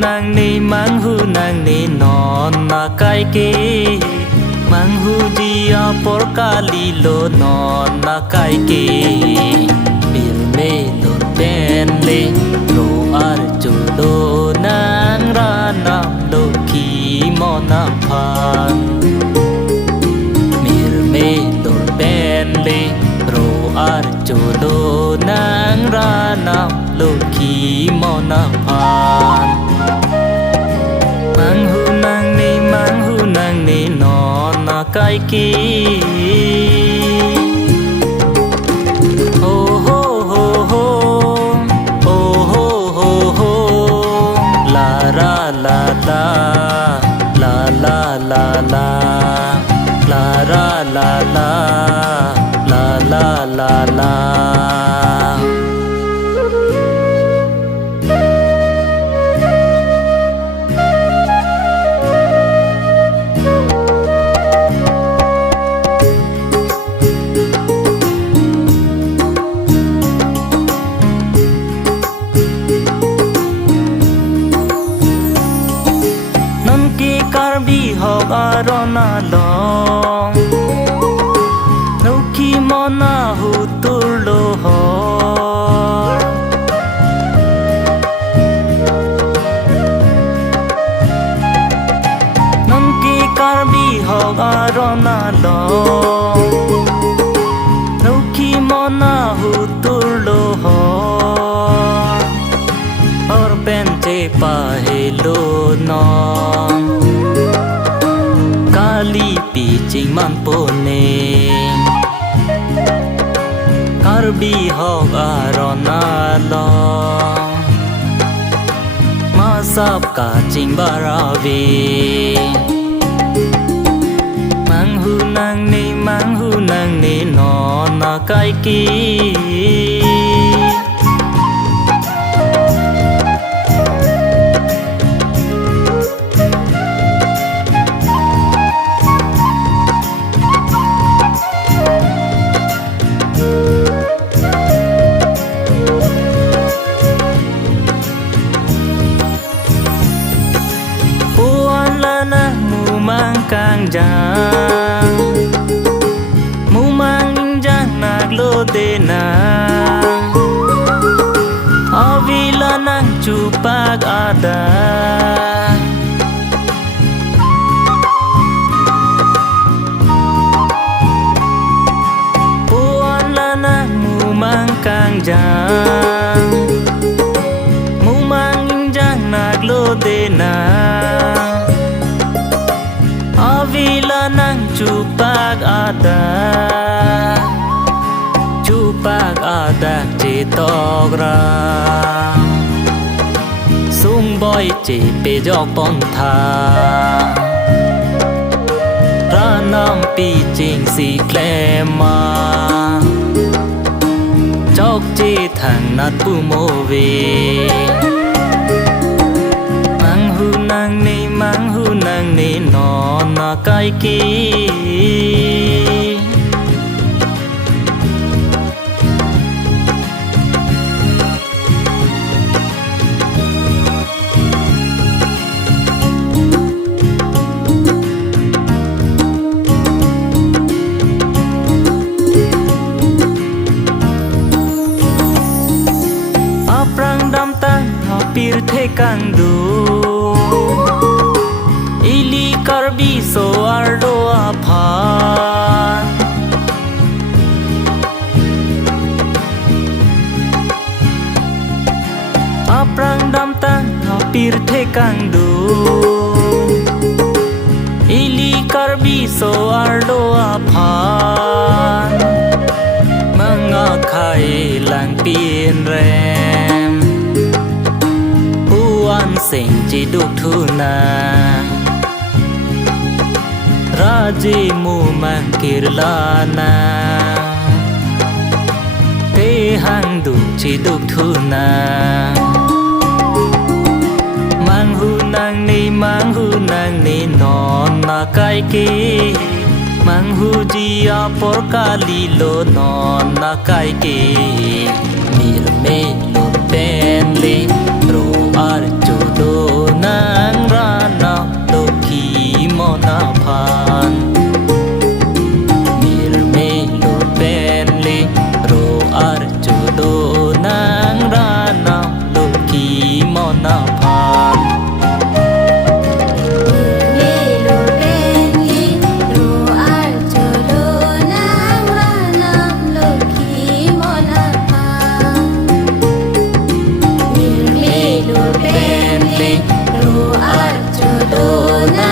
nang ni non na kai ke mang hu dia por kali lo non na kai ke bir me lo ben le ro ar chu lo nang ra nam lo ki mo na phan mir me lo ben le ro ar chu lo nang ra nam lo ki mo na phan mang hu nang ni non na kai ki ho ho ho ho ho ho ho ho la la la la la la la la la la la la la la la la karbi hok arona long no ki mona hu turlo ho non ki karbi hok arona long no ki mona hu turlo ho or pente pa hello non kali pi ching man po ne karbi hok arona lo ma sap ka ching baravi mang hu nang ni non na kai ki kang jang mu mang jang nak lo de na avila nang chupak ada puan lana mu mang kang jang mu mang jang nak lo de na avila nang chupak ada chitogra sung boy chi pe jok pon tha ranam pi ching si klema chok chi thang nat pu mo ve mang hu nang ni non na kai ki aprang dam tang pir the kang du ili karbi so ardo aphan aprang dam tang pir the kang du ili karbi so ardo aphan manga khai lang pin rem uan sing chi duk thu na raji mu mang kirlana te hang du chi duk thu na mang hu nang ni non na kai ki mang hu dia por kali lo non na kai ki mir me lo ben le ro ar chu do lo na